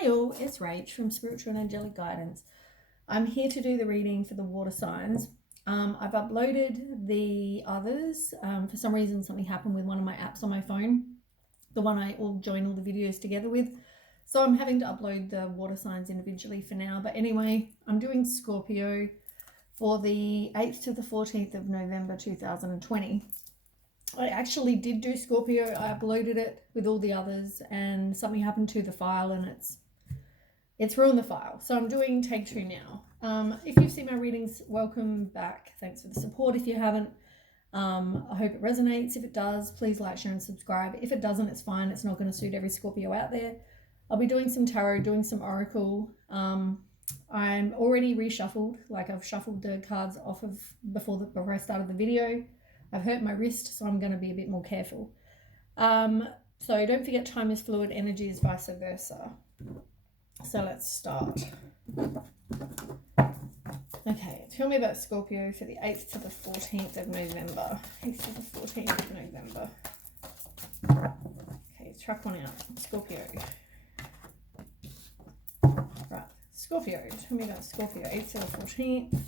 Hi all, it's Rach from Spiritual and Angelic Guidance. I'm here to do the reading for the water signs. I've uploaded the others. For some reason something happened with one of my apps on my phone, the one I all join all the videos together with. So I'm having to upload the water signs individually for now. But anyway, I'm doing Scorpio for the 8th to the 14th of November 2020. I actually did do Scorpio. I uploaded it with all the others and something happened to the file and it's ruined the file. So I'm doing take two now. If you've seen my readings, welcome back. Thanks for the support. If you haven't, I hope it resonates. If it does, please like, share and subscribe. If it doesn't, it's fine. It's not going to suit every Scorpio out there. I'll be doing some tarot, doing some oracle. I'm already reshuffled. Like I've shuffled the cards off of before I started the video. I've hurt my wrist, so I'm going to be a bit more careful. So don't forget, time is fluid, energy is vice versa. So let's start. Okay, tell me about Scorpio for the 8th to the 14th of November. 8th to the 14th of November. Okay, track one out. Scorpio. Right, Scorpio. Tell me about Scorpio, 8th to the 14th.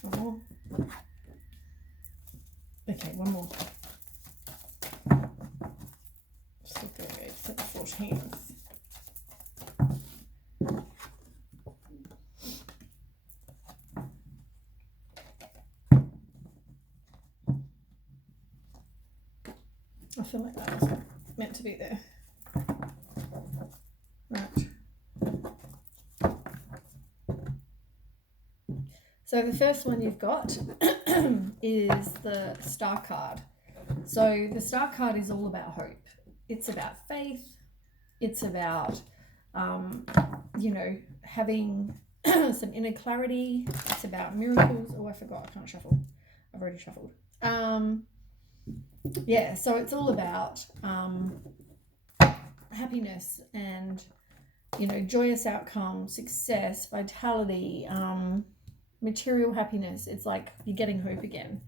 One more. Okay, one more. Scorpio, 8th to the 14th. I feel like that was meant to be there. Right. So the first one you've got is the Star card. So the Star card is all about hope. It's about faith. It's about, having some inner clarity. It's about miracles. Oh, I forgot. I can't shuffle. I've already shuffled. Yeah, so it's all about happiness and, joyous outcome, success, vitality, material happiness. It's like you're getting hope again.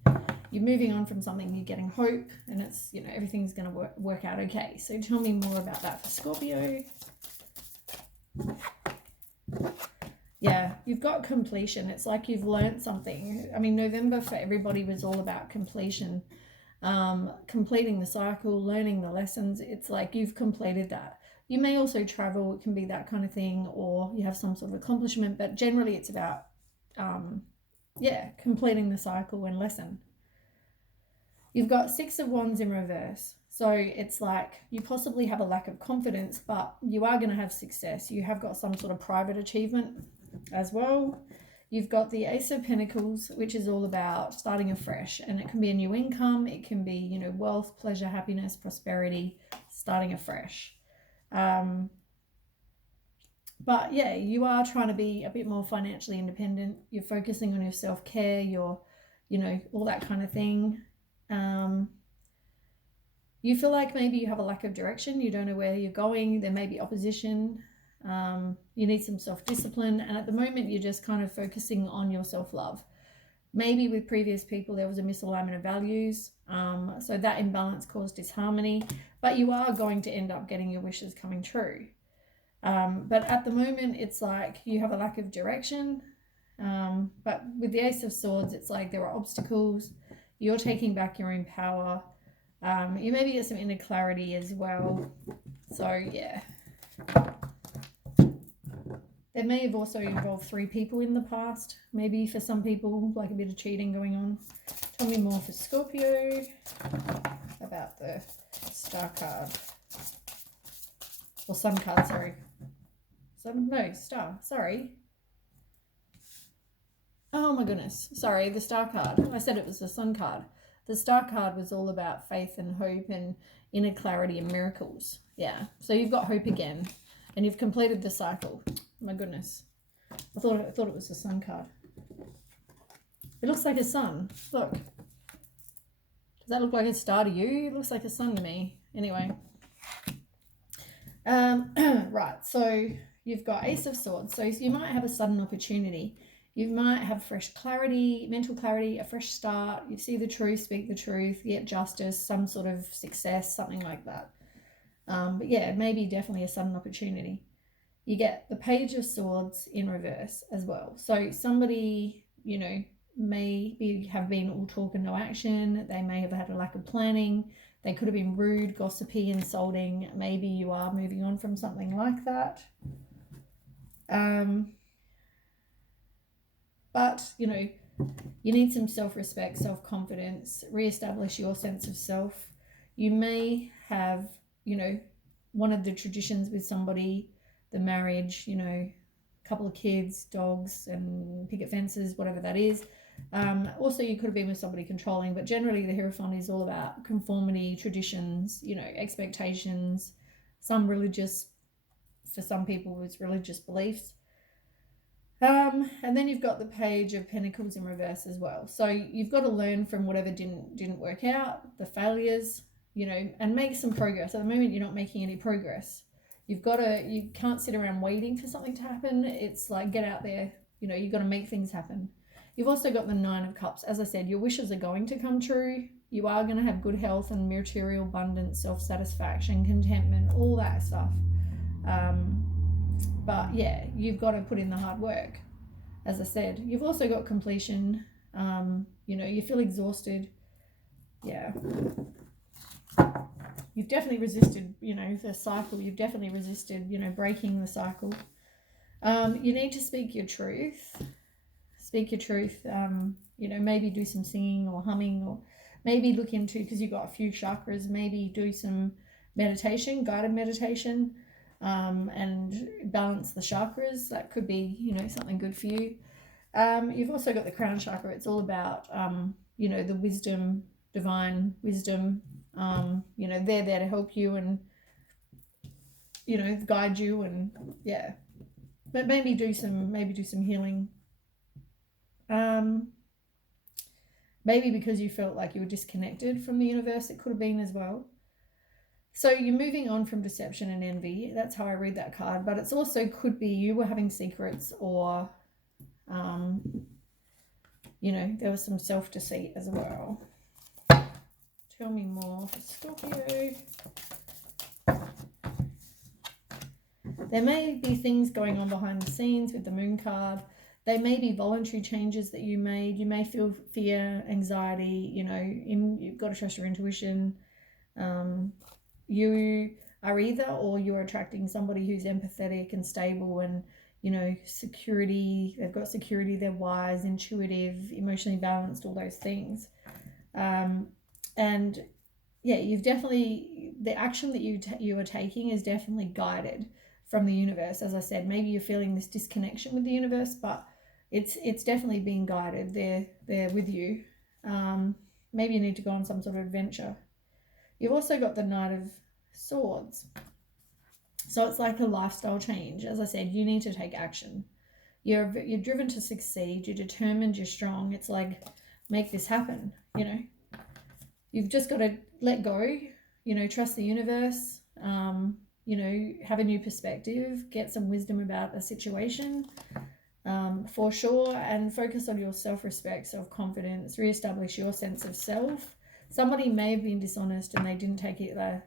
You're moving on from something, you're getting hope, and it's, everything's going to work out okay. So tell me more about that for Scorpio. Yeah, you've got completion. It's like you've learned something. I mean, November for everybody was all about completion. Completing the cycle, learning the lessons. It's like you've completed that. You may also travel, it can be that kind of thing, or you have some sort of accomplishment, but generally it's about completing the cycle and lesson. You've got 6 of Wands in reverse, so it's like you possibly have a lack of confidence, but you are going to have success. You have got some sort of private achievement as well. You've got the Ace of Pentacles, which is all about starting afresh, and it can be a new income, it can be, wealth, pleasure, happiness, prosperity, starting afresh. But yeah, you are trying to be a bit more financially independent. You're focusing on your self-care, your, all that kind of thing. You feel like maybe you have a lack of direction. You don't know where you're going. There may be opposition. You need some self-discipline, and at the moment you're just kind of focusing on your self-love. Maybe with previous people there was a misalignment of values, so that imbalance caused disharmony, but you are going to end up getting your wishes coming true. But at the moment it's like you have a lack of direction, but with the Ace of Swords it's like there are obstacles. You're taking back your own power. You maybe get some inner clarity as well. So yeah, it may have also involved 3 people in the past. Maybe for some people, like a bit of cheating going on. Tell me more for Scorpio about the Star card. Or Sun card, sorry. Star, sorry. Oh my goodness, sorry, the Star card. I said it was the Sun card. The Star card was all about faith and hope and inner clarity and miracles. Yeah, so you've got hope again, and you've completed the cycle. My goodness, I thought it was the Sun card. It looks like a sun. Look, does that look like a star to you? It looks like a sun to me. Anyway, right. So you've got Ace of Swords. So you might have a sudden opportunity. You might have fresh clarity, mental clarity, a fresh start. You see the truth, speak the truth, get justice, some sort of success, something like that. But yeah, maybe definitely a sudden opportunity. You get the Page of Swords in reverse as well. So somebody, you know, may have been all talk and no action. They may have had a lack of planning. They could have been rude, gossipy, insulting. Maybe you are moving on from something like that. But, you know, you need some self-respect, self-confidence, reestablish your sense of self. You may have, you know, one of the traditions with somebody, the marriage, you know, a couple of kids, dogs and picket fences, whatever that is. Also, you could have been with somebody controlling, but generally the Hierophant is all about conformity, traditions, you know, expectations, some religious, for some people it's religious beliefs. And then you've got the Page of Pentacles in reverse as well. So you've got to learn from whatever didn't work out, the failures, you know, and make some progress. At the moment, you're not making any progress. You can't sit around waiting for something to happen. It's like, get out there, you know, you've got to make things happen. You've also got the Nine of Cups. As I said, your wishes are going to come true. You are going to have good health and material abundance, self-satisfaction, contentment, all that stuff. But yeah, you've got to put in the hard work. As I said, you've also got completion. You know, you feel exhausted. Yeah. You've definitely resisted, you know, the cycle. You've definitely resisted, you know, breaking the cycle. You need to speak your truth. Speak your truth. You know, maybe do some singing or humming, or maybe look into, because you've got a few chakras, maybe do some meditation, guided meditation. And balance the chakras. That could be, you know, something good for you. You've also got the crown chakra. It's all about, you know, the wisdom, divine wisdom. You know, they're there to help you and, you know, guide you, and yeah. But maybe do some healing. Maybe because you felt like you were disconnected from the universe, it could have been as well. So you're moving on from deception and envy. That's how I read that card. But it's also could be you were having secrets, or, you know, there was some self-deceit as well. Tell me more for Scorpio. There may be things going on behind the scenes with the Moon card. They may be voluntary changes that you made. You may feel fear, anxiety, you know, you've got to trust your intuition. You are either, or you're attracting somebody who's empathetic and stable and, you know, security. They've got security, they're wise, intuitive, emotionally balanced, all those things. And yeah, you've definitely, the action that you are taking is definitely guided from the universe. As I said, maybe you're feeling this disconnection with the universe, but it's definitely being guided. They're with you. Maybe you need to go on some sort of adventure. You've also got the Knight of Swords. So it's like a lifestyle change. As I said, you need to take action. You're driven to succeed. You're determined. You're strong. It's like, make this happen, you know. You've just got to let go, you know, trust the universe, you know, have a new perspective, get some wisdom about a situation, for sure, and focus on your self-respect, self-confidence, reestablish your sense of self. Somebody may have been dishonest and they didn't take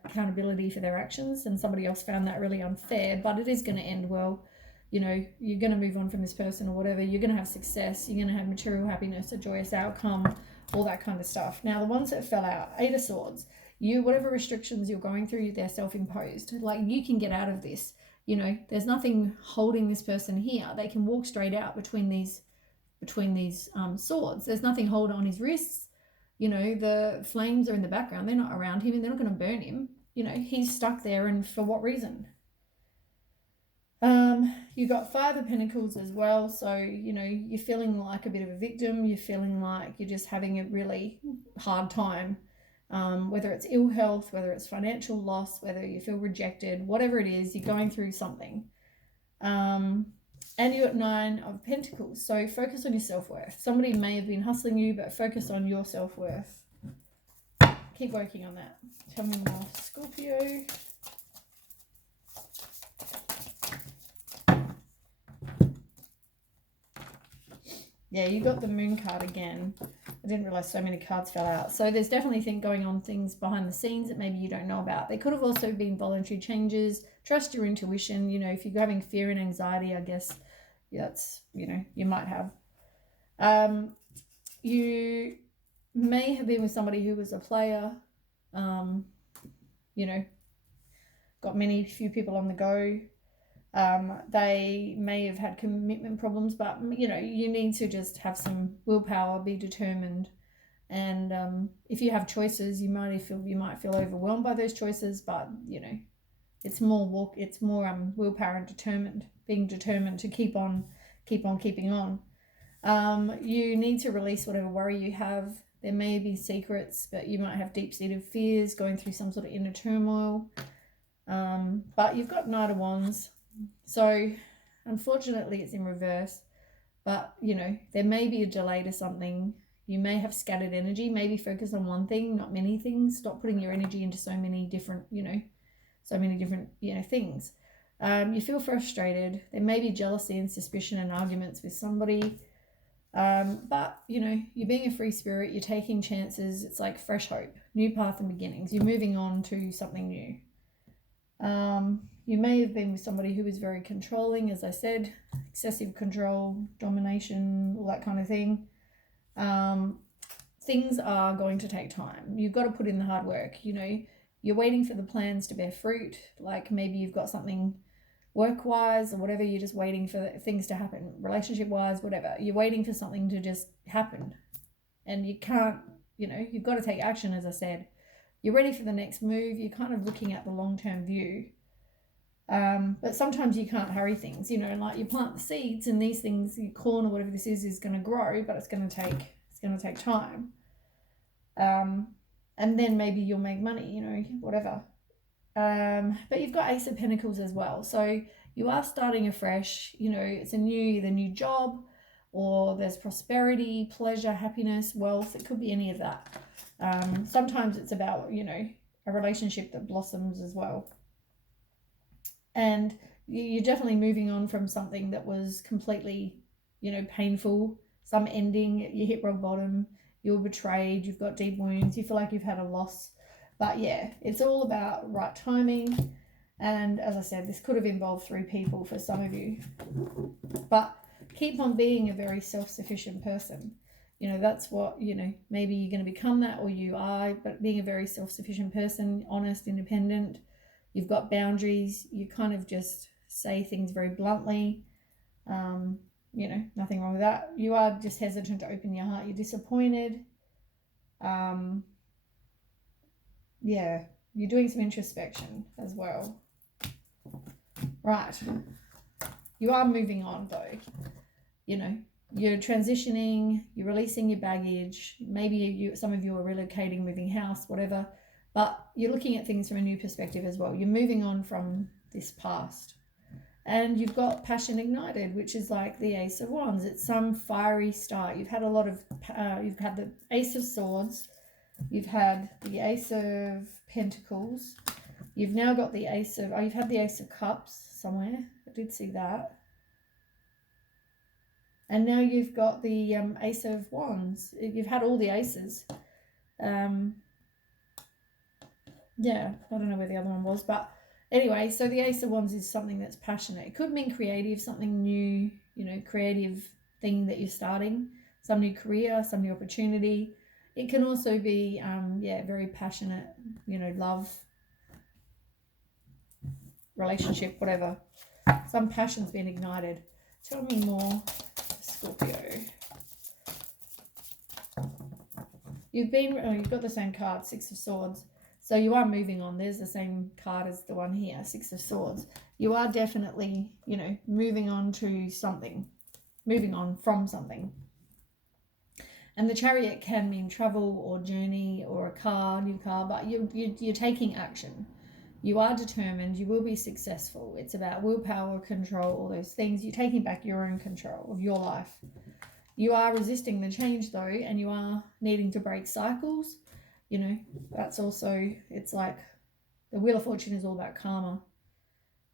accountability for their actions, and somebody else found that really unfair, but it is going to end well. You know, you're going to move on from this person or whatever. You're going to have success. You're going to have material happiness, a joyous outcome, all that kind of stuff. Now, the ones that fell out, Eight of Swords, whatever restrictions you're going through, they're self-imposed. Like, you can get out of this. You know, there's nothing holding this person here. They can walk straight out between these swords. There's nothing holding on his wrists. You know, the flames are in the background. They're not around him and they're not going to burn him. You know, he's stuck there, and for what reason? You got Five of Pentacles as well. So, you know, you're feeling like a bit of a victim. You're feeling like you're just having a really hard time. Whether it's ill health, whether it's financial loss, whether you feel rejected, whatever it is, you're going through something. And you got Nine of Pentacles. So focus on your self-worth. Somebody may have been hustling you, but focus on your self-worth. Keep working on that. Tell me more, Scorpio. Yeah, you got the Moon card again. I didn't realize so many cards fell out. So there's definitely things behind the scenes that maybe you don't know about. There could have also been voluntary changes. Trust your intuition. You know, if you're having fear and anxiety, I guess that's, you know, you might have. You may have been with somebody who was a player. You know, got few people on the go. They may have had commitment problems, but you know, you need to just have some willpower, be determined, and if you have choices, you might feel overwhelmed by those choices, but you know, it's more willpower and being determined to keep on keeping on. You need to release whatever worry you have. There may be secrets, but you might have deep-seated fears, going through some sort of inner turmoil. But you've got Knight of Wands. So, unfortunately, it's in reverse. But, you know, there may be a delay to something. You may have scattered energy. Maybe focus on one thing, not many things. Stop putting your energy into so many different things. You feel frustrated. There may be jealousy and suspicion and arguments with somebody. But, you know, you're being a free spirit. You're taking chances. It's like fresh hope, new path and beginnings. You're moving on to something new. You may have been with somebody who is very controlling, as I said, excessive control, domination, all that kind of thing. Things are going to take time. You've got to put in the hard work. You know, you're waiting for the plans to bear fruit. Like maybe you've got something work-wise or whatever, you're just waiting for things to happen, relationship-wise, whatever. You're waiting for something to just happen. And you can't, you know, you've got to take action, as I said. You're ready for the next move. You're kind of looking at the long-term view. But sometimes you can't hurry things, you know, like you plant the seeds and these things, your corn or whatever this is going to grow, but it's going to take time. And then maybe you'll make money, you know, whatever. But you've got Ace of Pentacles as well. So you are starting afresh, you know, it's either new job or there's prosperity, pleasure, happiness, wealth. It could be any of that. Sometimes it's about, you know, a relationship that blossoms as well. And you're definitely moving on from something that was completely, you know, painful, some ending, you hit rock bottom, you were betrayed, you've got deep wounds, you feel like you've had a loss. But yeah, it's all about right timing. And as I said, this could have involved 3 people for some of you. But keep on being a very self-sufficient person. You know, that's what, you know, maybe you're going to become that or you are, but being a very self-sufficient person, honest, independent, you've got boundaries, you kind of just say things very bluntly. You know, nothing wrong with that. You are just hesitant to open your heart. You're disappointed. Yeah, you're doing some introspection as well. Right. You are moving on though. You know, you're transitioning, you're releasing your baggage. Maybe some of you are relocating, moving house, whatever. But you're looking at things from a new perspective as well. You're moving on from this past. And you've got passion ignited, which is like the Ace of Wands. It's some fiery start. You've had you've had the Ace of Swords. You've had the Ace of Pentacles. You've now got the you've had the Ace of Cups somewhere. I did see that. And now you've got the Ace of Wands. You've had all the aces. Yeah, I don't know where the other one was, but anyway, so the Ace of Wands is something that's passionate. It could mean creative, something new, you know, creative thing that you're starting, some new career, some new opportunity. It can also be, very passionate, you know, love, relationship, whatever. Some passion's been ignited. Tell me more, Scorpio. You've got the same card, Six of Swords. So you are moving on. There's the same card as the one here, Six of Swords. You are definitely, you know, moving on to something, moving on from something. And the Chariot can mean travel or journey or a new car, but you're taking action. You are determined. You will be successful. It's about willpower, control, all those things. You're taking back your own control of your life. You are resisting the change though, and you are needing to break cycles. You know, that's also, it's like the Wheel of Fortune is all about karma.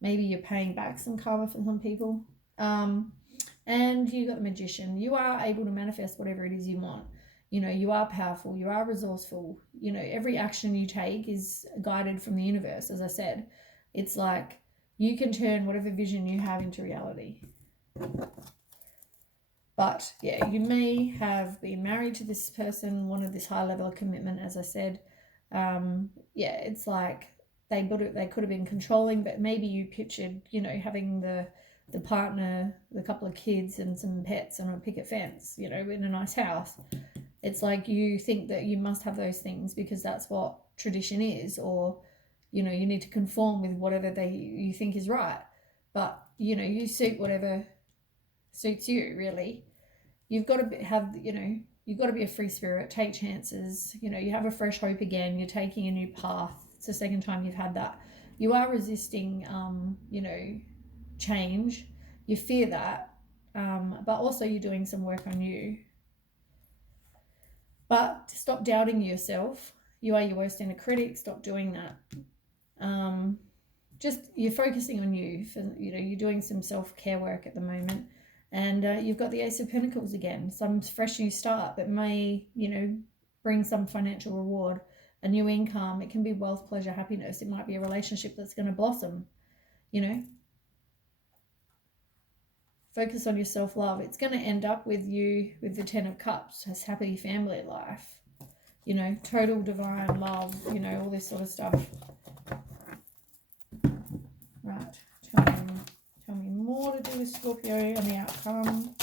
Maybe you're paying back some karma from some people. And you got the Magician. You are able to manifest whatever it is you want. You know, you are powerful, you are resourceful. You know, every action you take is guided from the universe, as I said. It's like you can turn whatever vision you have into reality. But yeah, you may have been married to this person, wanted this high level of commitment, as I said. Yeah, it's like they could have been controlling, but maybe you pictured, you know, having the partner, the couple of kids and some pets and a picket fence, you know, in a nice house. It's like you think that you must have those things because that's what tradition is, or, you know, you need to conform with whatever you think is right. But, you know, you suit whatever suits you, really. You've got to have, you know, you've got to be a free spirit, take chances. You know, you have a fresh hope again, you're taking a new path. It's the second time you've had that. You are resisting, you know, change. You fear that, but also you're doing some work on you. But stop doubting yourself. You are your worst inner critic. Stop doing that. Just you're focusing on you. You know, you're doing some self-care work at the moment. And you've got the Ace of Pentacles again. Some fresh new start that may, you know, bring some financial reward, a new income. It can be wealth, pleasure, happiness. It might be a relationship that's going to blossom, you know. Focus on your self-love. It's going to end up with you with the 10 of Cups, as happy family life. You know, total divine love, you know, all this sort of stuff. Right. Tell me more to do with Scorpio and the outcome.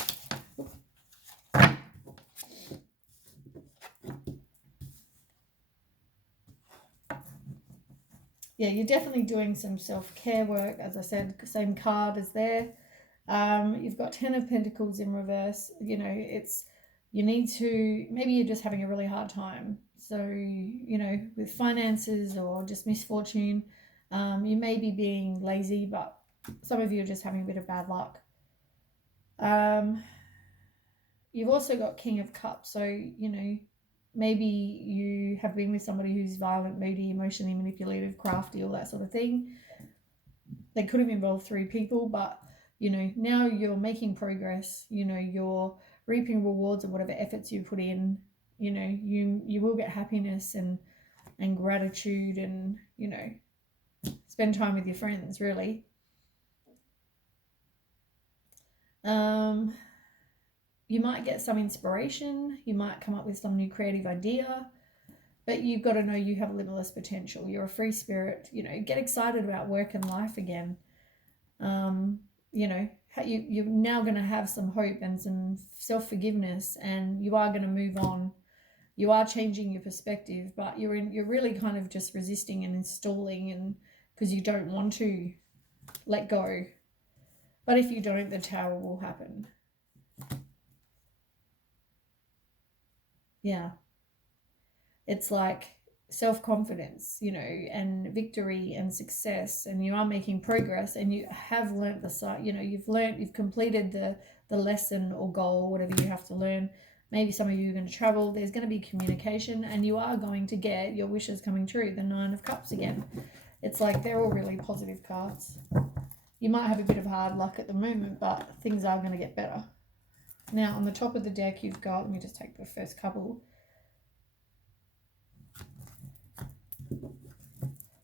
Yeah, you're definitely doing some self-care work. As I said, same card as there. You've got 10 of Pentacles in reverse. You know, it's, you need to, maybe you're just having a really hard time. So, you know, with finances or just misfortune, you may be being lazy, but some of you are just having a bit of bad luck. You've also got King of Cups. So, you know, maybe you have been with somebody who's violent, moody, emotionally manipulative, crafty, all that sort of thing. They could have involved 3 people, but, you know, now you're making progress. You know, you're reaping rewards of whatever efforts you put in. You know, you will get happiness and gratitude and, you know, spend time with your friends, really. You might get some inspiration. You might come up with some new creative idea. But you've got to know you have limitless potential. You're a free spirit. You know, get excited about work and life again. You know, you're now going to have some hope and some self-forgiveness, and you are going to move on. You are changing your perspective, but you're really kind of just resisting and installing, and because you don't want to let go. But if you don't, the Tower will happen. Yeah. It's like self-confidence, you know, and victory and success, and you are making progress, and you have learnt you know, you've completed the lesson or goal, whatever you have to learn. Maybe some of you are going to travel. There's going to be communication, and you are going to get your wishes coming true. The 9 of Cups again. It's like they're all really positive cards. You might have a bit of hard luck at the moment, but things are going to get better. Now, on the top of the deck, you've got, let me just take the first couple.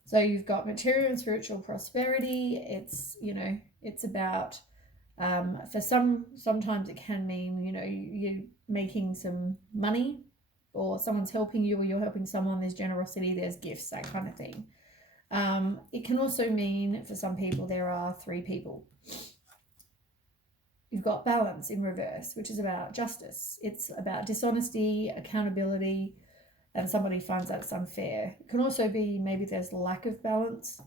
So you've got material and spiritual prosperity. It's, you know, it's about, for sometimes it can mean, you know, you're making some money, or someone's helping you, or you're helping someone. There's generosity, there's gifts, that kind of thing. It can also mean, for some people, there are 3 people. You've got balance in reverse, which is about justice. It's about dishonesty, accountability, and somebody finds that it's unfair. It can also be maybe there's lack of balance.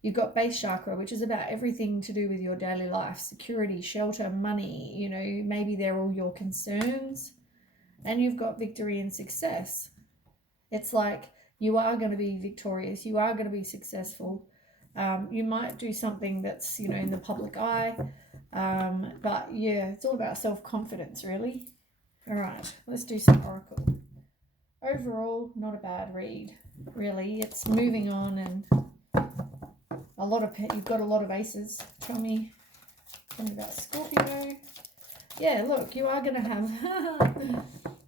You've got base chakra, which is about everything to do with your daily life, security, shelter, money, you know, maybe they're all your concerns. And you've got victory and success. It's like you are going to be victorious. You are going to be successful. You might do something that's, you know, in the public eye. But yeah, it's all about self-confidence, really. All right, let's do some oracle. Overall, not a bad read, really. It's moving on, and you've got a lot of aces. Tell me about Scorpio. Yeah, look, you are going to have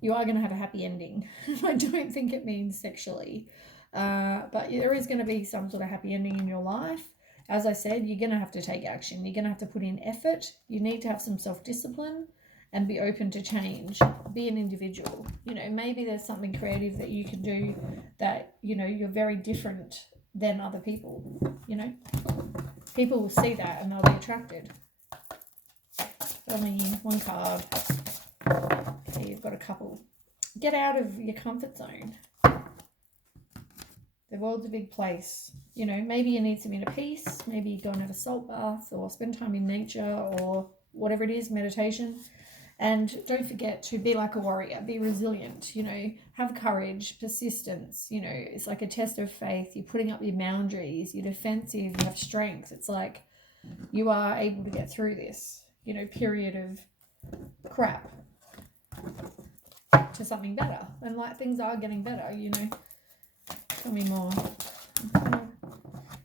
you are going to have a happy ending. I don't think it means sexually, but there is going to be some sort of happy ending in your life. As I said, you're going to have to take action. You're going to have to put in effort. You need to have some self-discipline and be open to change. Be an individual. You know, maybe there's something creative that you can do that, you know, you're very different than other people. You know, people will see that and they'll be attracted. Only one card. Okay, you've got a couple. Get out of your comfort zone. The world's a big place. You know, maybe you need some inner peace. Maybe you go and have a salt bath or spend time in nature or whatever it is, meditation. And don't forget to be like a warrior. Be resilient. You know, have courage, persistence. You know, it's like a test of faith. You're putting up your boundaries. You're defensive. You have strength. It's like you are able to get through this, you know, period of crap to something better. And like things are getting better, you know. Tell me more.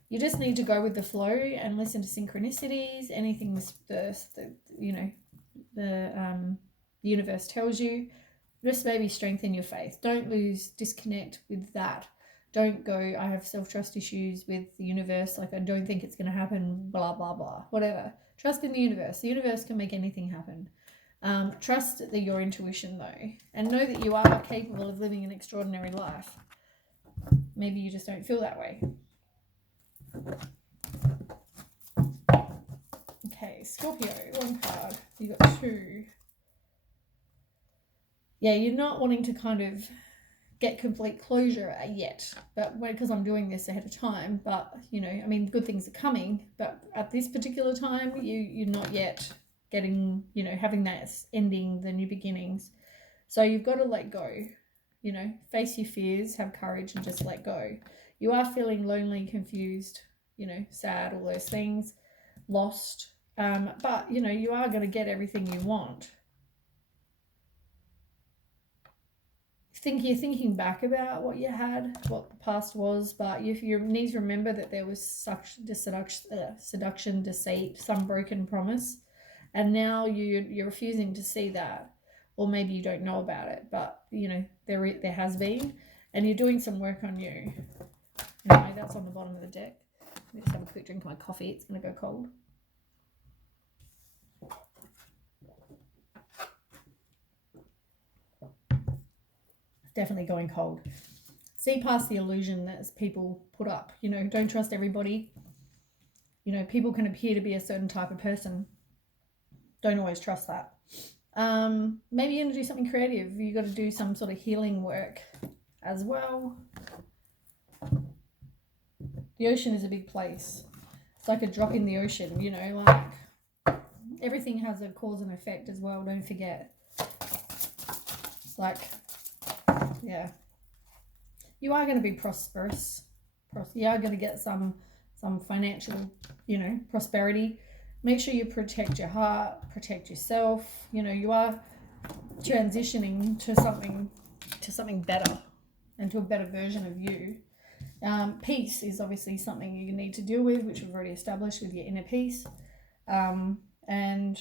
You just need to go with the flow and listen to synchronicities, anything the universe tells you. Just maybe strengthen your faith. Don't disconnect with that. Don't go, I have self-trust issues with the universe, like I don't think it's going to happen, blah, blah, blah, whatever. Trust in the universe. The universe can make anything happen. Trust your intuition though, and know that you are capable of living an extraordinary life. Maybe you just don't feel that way. Okay, Scorpio, one card. You got two. Yeah, you're not wanting to kind of get complete closure yet, but because I'm doing this ahead of time, but you know, I mean, good things are coming, but at this particular time, you're not yet getting, you know, having that ending, the new beginnings. So you've got to let go. You know, face your fears, have courage, and just let go. You are feeling lonely, confused, you know, sad, all those things, lost. But, you know, you are going to get everything you want. You're thinking back about what you had, what the past was, but you need to remember that there was such seduction, deceit, some broken promise, and now you're refusing to see that. Or maybe you don't know about it, but you know there has been, and you're doing some work on you. Anyway, that's on the bottom of the deck. Let me just have a quick drink of my coffee. It's going to go cold. Definitely going cold. See past the illusion that people put up. You know, don't trust everybody. You know, people can appear to be a certain type of person. Don't always trust that. Maybe you're going to do something creative. You've got to do some sort of healing work as well. The ocean is a big place. It's like a drop in the ocean, you know, like everything has a cause and effect as well, don't forget. It's like, yeah. You are going to be prosperous. You are going to get some financial, you know, prosperity. Make sure you protect your heart, protect yourself. You know, you are transitioning to something better and to a better version of you. Peace is obviously something you need to deal with, which we've already established with your inner peace. And,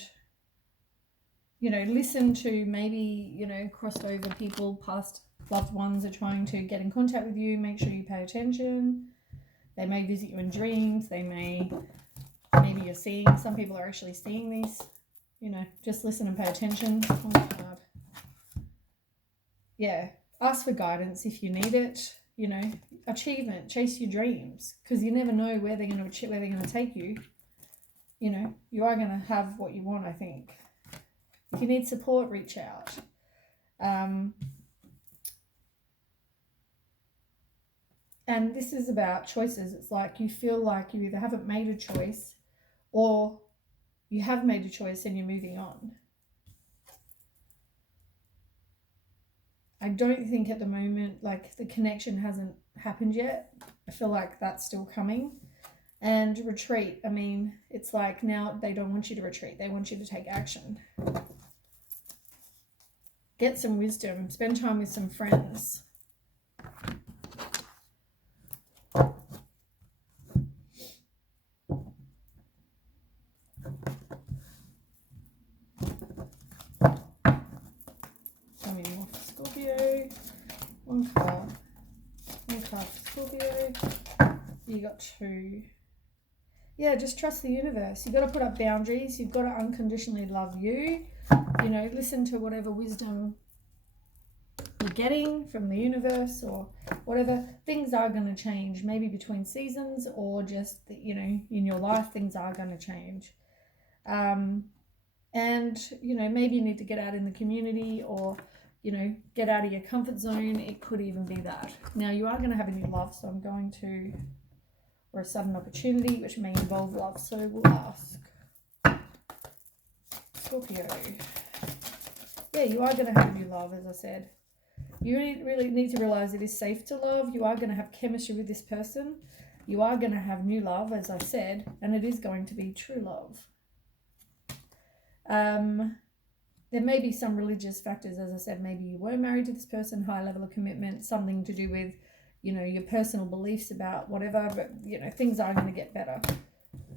you know, listen to maybe, you know, crossed over people, past loved ones are trying to get in contact with you. Make sure you pay attention. They may visit you in dreams. Maybe you're seeing, some people are actually seeing these, you know, just listen and pay attention. Oh, God. Yeah, ask for guidance if you need it, you know, achievement, chase your dreams, because you never know where they're going to take you. You know, you are going to have what you want, I think. If you need support, reach out. And this is about choices. It's like you feel like you either haven't made a choice or you have made a choice and you're moving on. I don't think at the moment, like, the connection hasn't happened yet. I feel like that's still coming. And retreat, I mean, it's like now they don't want you to retreat. They want you to take action. Get some wisdom. Spend time with some friends. Tell me more. You got 2. Yeah, just trust the universe. You've got to put up boundaries. You've got to unconditionally love you. You know, listen to whatever wisdom you're getting from the universe or whatever. Things are going to change, maybe between seasons or just, you know, in your life, things are going to change. And, you know, maybe you need to get out in the community or, you know, get out of your comfort zone. It could even be that. Now, you are going to have a new love, so I'm going to, or a sudden opportunity, which may involve love. So we'll ask Scorpio. Yeah, you are going to have a new love, as I said. You really need to realize it is safe to love. You are going to have chemistry with this person. You are going to have new love, as I said, and it is going to be true love. There may be some religious factors, as I said. Maybe you were married to this person, high level of commitment, something to do with, you know, your personal beliefs about whatever, but, you know, things are going to get better.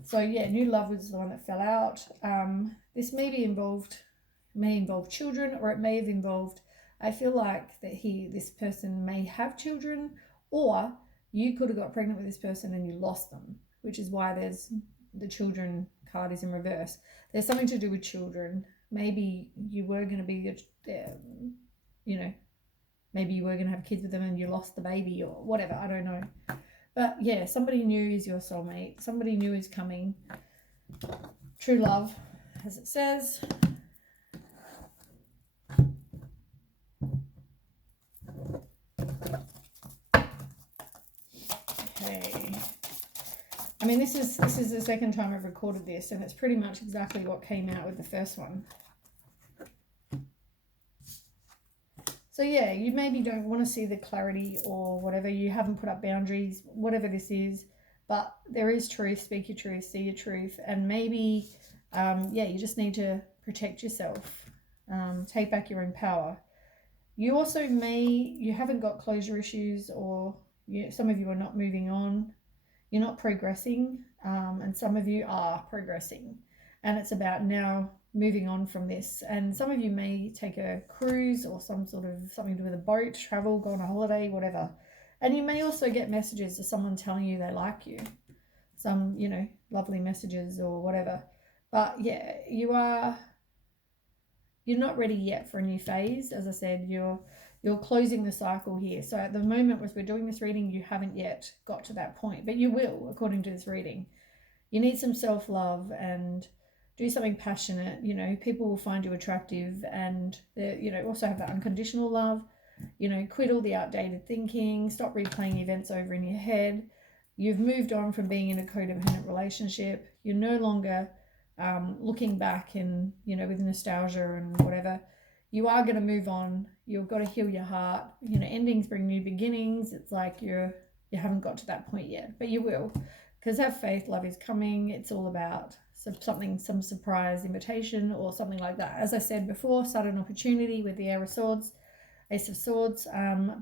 So, yeah, new love was the one that fell out. This may involve children, or it may have involved, I feel like that this person may have children, or you could have got pregnant with this person and you lost them, which is why there's the children card is in reverse. There's something to do with children. Maybe you were going to be, you know, maybe you were going to have kids with them and you lost the baby or whatever. I don't know. But yeah, somebody new is your soulmate. Somebody new is coming. True love, as it says. Okay. I mean, this is the second time I've recorded this, and it's pretty much exactly what came out with the first one. So yeah, you maybe don't want to see the clarity or whatever. You haven't put up boundaries, whatever this is. But there is truth. Speak your truth. See your truth. And maybe, yeah, you just need to protect yourself. Take back your own power. You also you haven't got closure issues, or some of you are not moving on. You're not progressing, and some of you are progressing. And it's about now moving on from this. And some of you may take a cruise or some sort of something to do with a boat, travel, go on a holiday, whatever. And you may also get messages of someone telling you they like you. Some, you know, lovely messages or whatever. But yeah, you're not ready yet for a new phase. As I said, you're closing the cycle here. So at the moment, as we're doing this reading, you haven't yet got to that point, but you will, according to this reading. You need some self-love and do something passionate. You know, people will find you attractive, and, you know, also have that unconditional love. You know, quit all the outdated thinking, stop replaying events over in your head. You've moved on from being in a codependent relationship. You're no longer looking back and, you know, with nostalgia and whatever. You are going to move on. You've got to heal your heart. You know, endings bring new beginnings. It's like you haven't got to that point yet, but you will, because have faith. Love is coming. It's all about some surprise invitation or something like that. As I said before, sudden opportunity with the Ace of Swords.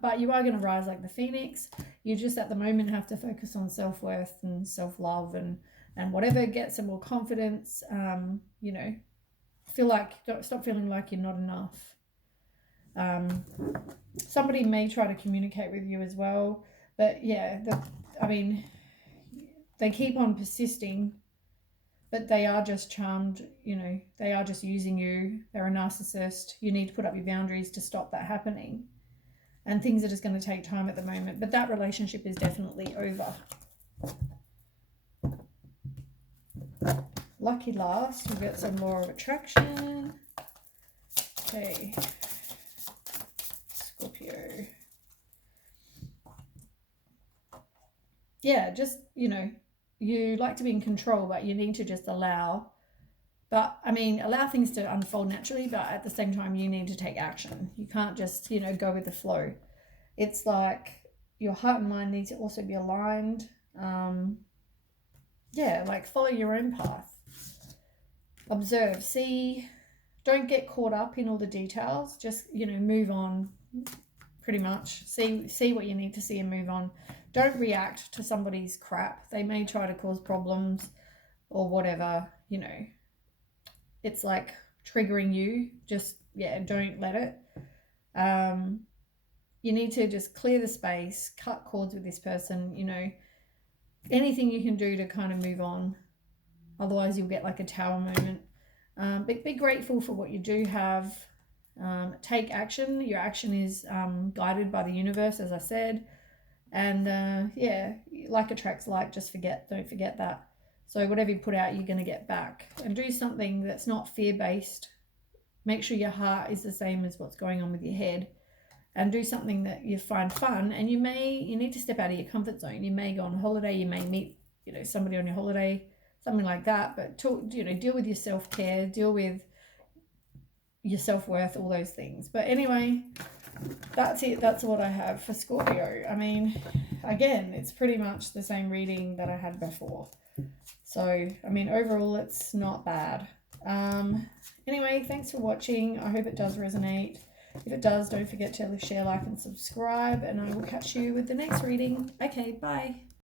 But you are going to rise like the Phoenix. You just at the moment have to focus on self-worth and self-love and whatever, get some more confidence. You know, stop feeling like you're not enough. Somebody may try to communicate with you as well, but yeah, I mean, they keep on persisting, but they are just charmed. You know, they are just using you. They're a narcissist. You need to put up your boundaries to stop that happening, and things are just going to take time at the moment, but that relationship is definitely over. Lucky last, we've got some law of attraction. Okay, Scorpio. Yeah, just, you know, you like to be in control, but you need to just allow. But, I mean, allow things to unfold naturally, but at the same time, you need to take action. You can't just, you know, go with the flow. It's like your heart and mind need to also be aligned. Yeah, like follow your own path. Observe, see, don't get caught up in all the details. Just, you know, move on, pretty much. See what you need to see and move on. Don't react to somebody's crap. They may try to cause problems or whatever, you know. It's like triggering you. Just, yeah, don't let it. You need to just clear the space, cut cords with this person, you know. anything you can do to kind of move on. Otherwise, you'll get like a tower moment. But be grateful for what you do have. Take action. Your action is guided by the universe, as I said. And yeah, like attracts like. Don't forget that. So whatever you put out, you're going to get back. And do something that's not fear-based. Make sure your heart is the same as what's going on with your head. And do something that you find fun. And you need to step out of your comfort zone. You may go on holiday. You may meet, somebody on your holiday, something like that. But deal with your self-care. Deal with your self-worth, all those things. But anyway, that's it. That's what I have for Scorpio. I mean, again, it's pretty much the same reading that I had before. So, I mean, overall, it's not bad. Anyway, thanks for watching. I hope it does resonate. If it does, don't forget to share, like, and subscribe. And I will catch you with the next reading. Okay, bye.